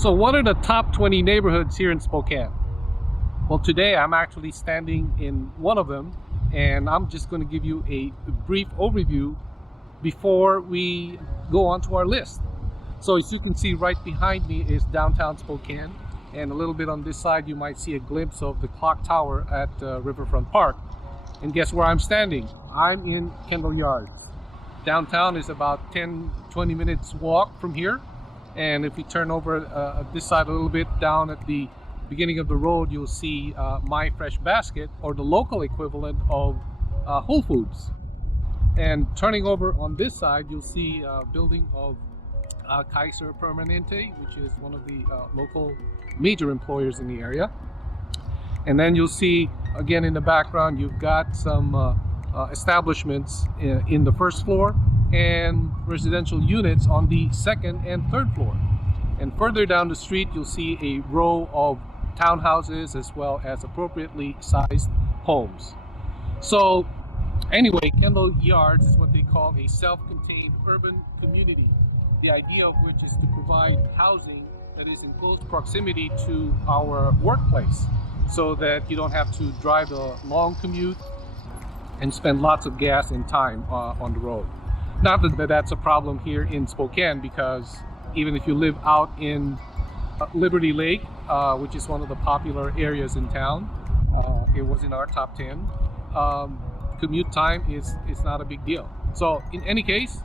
So what are the top 20 neighborhoods here in Spokane? Well, today I'm actually standing in one of them, and I'm just going to give you a brief overview before we go on to our list. So as you can see, right behind me is downtown Spokane, and a little bit on this side you might see a glimpse of the clock tower at Riverfront Park. And guess where I'm standing? I'm in Kendall Yard. Downtown is about 10-20 minutes walk from here, and if we turn over this side a little bit, down at the beginning of the road, you'll see My Fresh Basket, or the local equivalent of Whole Foods. And turning over on this side, you'll see a building of Kaiser Permanente, which is one of the local major employers in the area. And then you'll see again in the background, you've got some establishments in the first floor and residential units on the second and third floor. And further down the street, you'll see a row of townhouses as well as appropriately sized homes. So anyway, Kendall Yards is what they call a self-contained urban community, the idea of which is to provide housing that is in close proximity to our workplace, so that you don't have to drive a long commute and spend lots of gas and time on the road. Not that that's a problem here in Spokane, because even if you live out in Liberty Lake, which is one of the popular areas in town, it was in our top 10, commute time is not a big deal. So in any case,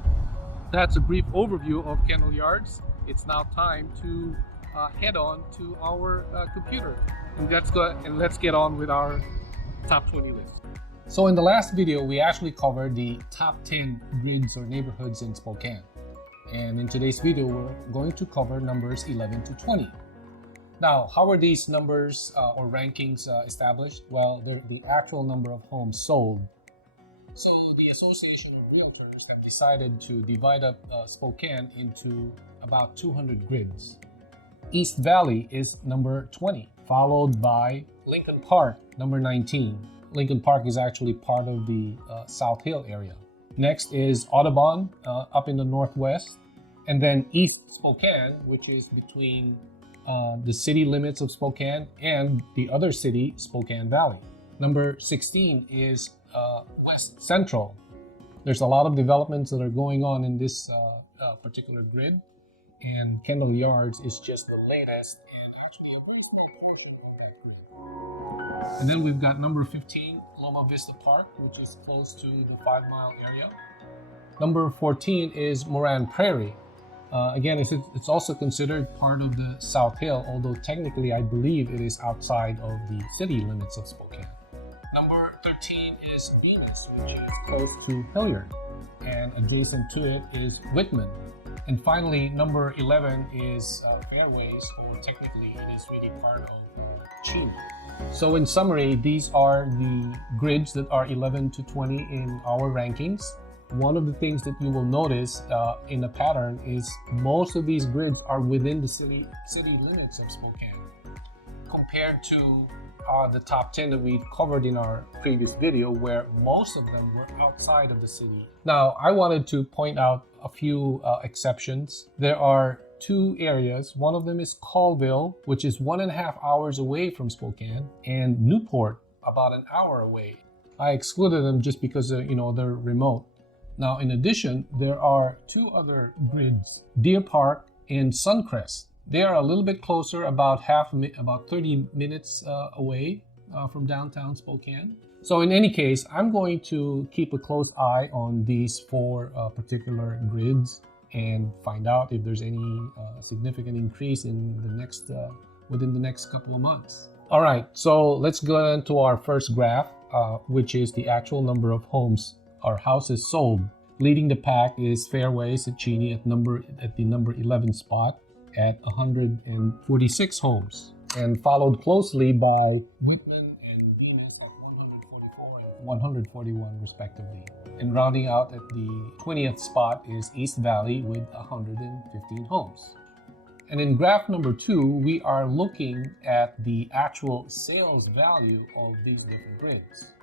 that's a brief overview of Kendall Yards. It's now time to head on to our computer, and let's get on with our top 20 list. So in the last video, we actually covered the top 10 grids or neighborhoods in Spokane. And in today's video, we're going to cover numbers 11 to 20. Now, how are these numbers or rankings established? Well, they're the actual number of homes sold. So the Association of Realtors have decided to divide up Spokane into about 200 grids. East Valley is number 20, followed by Lincoln Park, number 19. Lincoln Park is actually part of the South Hill area. Next is Audobon, up in the northwest, and then East Spokane, which is between the city limits of Spokane and the other city, Spokane Valley. Number 16 is West Central. There's a lot of developments that are going on in this particular grid, and Kendall Yards is just the latest and actually a very small portion of that grid. And then we've got number 15, Loma Vista Park, which is close to the 5 Mile area. Number 14 is Moran Prairie. Again, it's also considered part of the South Hill, although technically I believe it is outside of the city limits of Spokane. Number 13 is Venus, which is close to Hilliard, and adjacent to it is Whitman. And finally, number 11 is Fairways, or technically it is really part of Cheney. So in summary, these are the grids that are 11 to 20 in our rankings. One of the things that you will notice in the pattern is most of these grids are within the city limits of Spokane, compared to the top 10 that we covered in our previous video, where most of them were outside of the city. Now, I wanted to point out a few exceptions. There are two areas. One of them is Colville, which is 1.5 hours away from Spokane, and Newport, about an hour away. I excluded them just because they're remote. Now, in addition, there are two other grids, Deer Park and Suncrest. They are a little bit closer, about 30 minutes away from downtown Spokane. So in any case, I'm going to keep a close eye on these four particular grids and find out if there's any significant increase in within the next couple of months. All right, so let's go into our first graph, which is the actual number of homes or houses sold. Leading the pack is Fairways at Cheney at the number 11 spot at 146 homes, and followed closely by Whitman and Venus at 144 and 141 respectively. And rounding out at the 20th spot is East Valley with 115 homes. And in graph number 2, we are looking at the actual sales value of these different grids.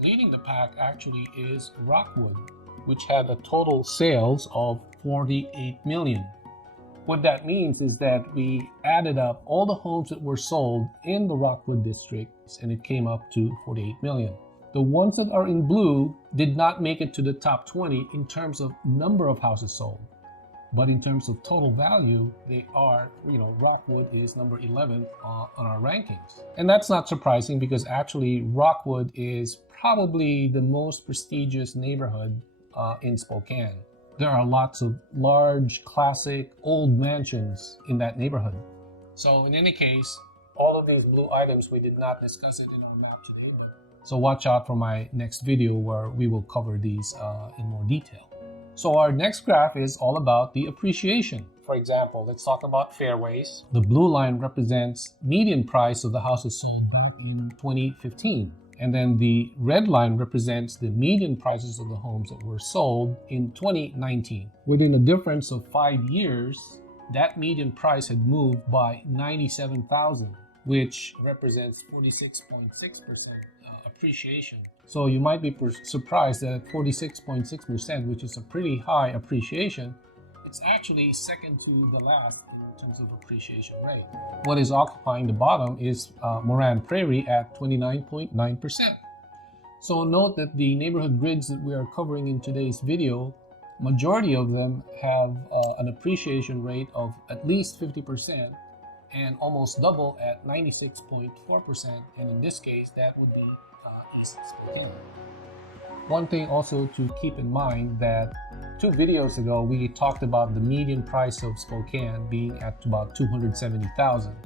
Leading the pack actually is Rockwood, which had a total sales of 48 million. What that means is that we added up all the homes that were sold in the Rockwood district, and it came up to 48 million. The ones that are in blue did not make it to the top 20 in terms of number of houses sold. But in terms of total value, they are, Rockwood is number 11 on our rankings. And that's not surprising because actually Rockwood is probably the most prestigious neighborhood in Spokane. There are lots of large, classic, old mansions in that neighborhood. So in any case, all of these blue items, we did not discuss it in our map today. So watch out for my next video where we will cover these in more detail. So our next graph is all about the appreciation. For example, let's talk about fairways. The blue line represents median price of the houses sold back in 2015. And then the red line represents the median prices of the homes that were sold in 2019. Within a difference of 5 years, that median price had moved by 97,000, which represents 46.6% appreciation. So you might be surprised that at 46.6%, which is a pretty high appreciation, it's actually second to the last in terms of appreciation rate. What is occupying the bottom is Moran Prairie at 29.9%. So note that the neighborhood grids that we are covering in today's video, majority of them have an appreciation rate of at least 50% and almost double at 96.4%. And in this case, that would be East Spokane. One thing also to keep in mind that 2 videos ago, we talked about the median price of Spokane being at about 270,000.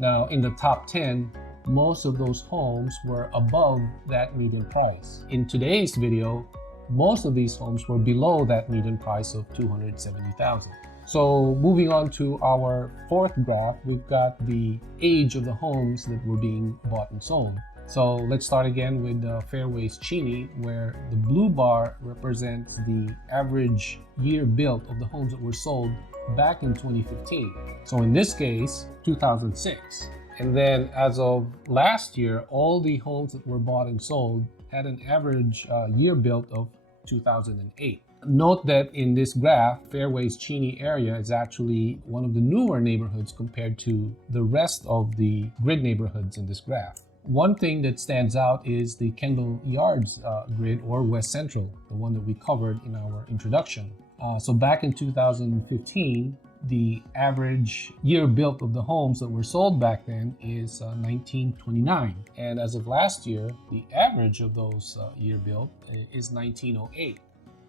Now, in the top 10, most of those homes were above that median price. In today's video, most of these homes were below that median price of 270,000. So moving on to our fourth graph, we've got the age of the homes that were being bought and sold. So let's start again with Fairways Cheney, where the blue bar represents the average year built of the homes that were sold back in 2015. So in this case, 2006. And then as of last year, all the homes that were bought and sold had an average year built of 2008. Note that in this graph, Fairways Cheney area is actually one of the newer neighborhoods compared to the rest of the grid neighborhoods in this graph. One thing that stands out is the Kendall Yards grid, or West Central, the one that we covered in our introduction. So back in 2015, the average year built of the homes that were sold back then is 1929. And as of last year, the average of those year built is 1908.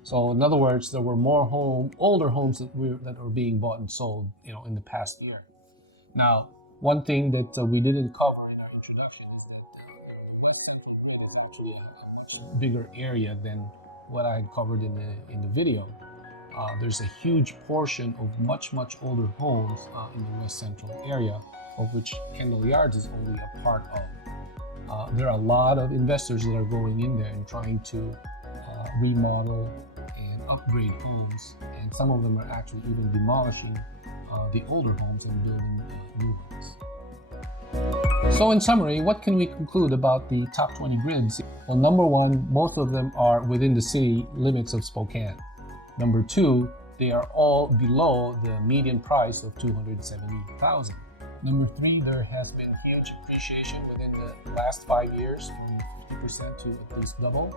So in other words, there were more older homes that were being bought and sold, in the past year. Now, one thing that we didn't cover bigger area than what I had covered in the video. There's a huge portion of much older homes in the West Central area, of which Kendall Yards is only a part of. There are a lot of investors that are going in there and trying to remodel and upgrade homes, and some of them are actually even demolishing the older homes and building new homes. So in summary, what can we conclude about the top 20 grids? Well, number one, most of them are within the city limits of Spokane. Number two, they are all below the median price of 270,000. Number three, there has been huge appreciation within the last 5 years, from 50% to at least double.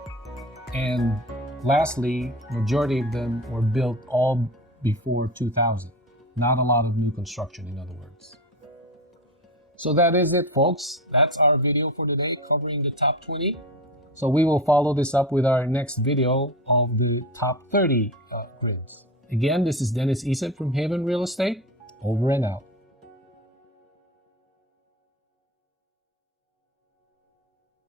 And lastly, majority of them were built all before 2000. Not a lot of new construction, in other words. So that is it, folks. That's our video for today, covering the top 20. So we will follow this up with our next video of the top 30 grids. Again, this is Dennis Isip from Haven Real Estate. Over and out.